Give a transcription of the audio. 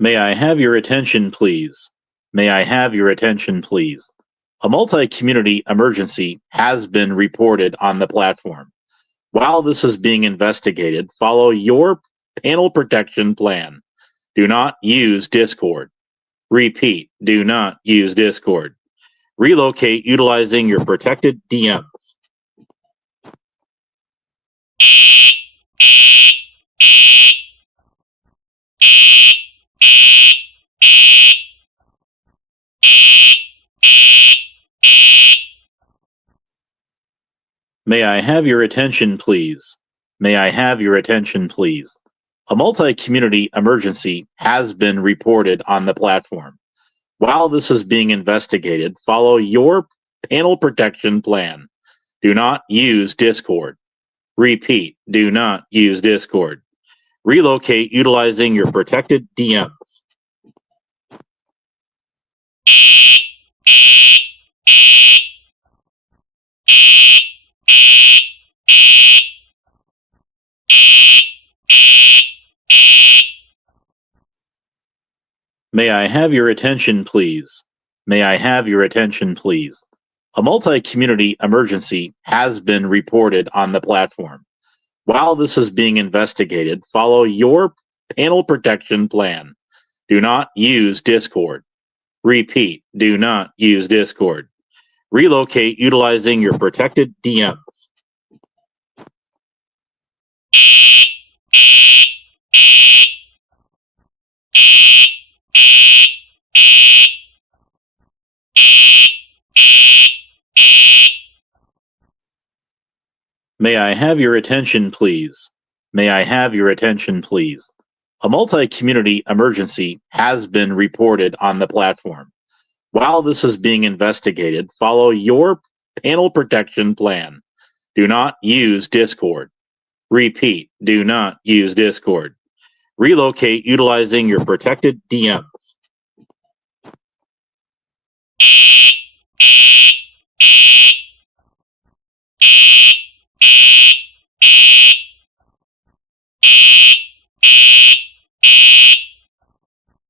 May I have your attention, please? May I have your attention, please? A multi-community emergency has been reported on the platform. While this is being investigated, follow your panel protection plan. Do not use Discord. Repeat, do not use Discord. Relocate utilizing your protected DMs. May I have your attention, please? May I have your attention, please? A multi-community emergency has been reported on the platform. While this is being investigated, follow your panel protection plan. Do not use Discord. Repeat, do not use Discord. Relocate utilizing your protected DMs. May I have your attention, please? May I have your attention, please? A multi-community emergency has been reported on the platform. While this is being investigated, follow your panel protection plan. Do not use Discord. Repeat, do not use Discord. Relocate utilizing your protected DMs. May I have your attention, please? May I have your attention, please? A multi-community emergency has been reported on the platform. While this is being investigated, follow your panel protection plan. Do not use Discord. Repeat, do not use Discord. Relocate utilizing your protected DMs.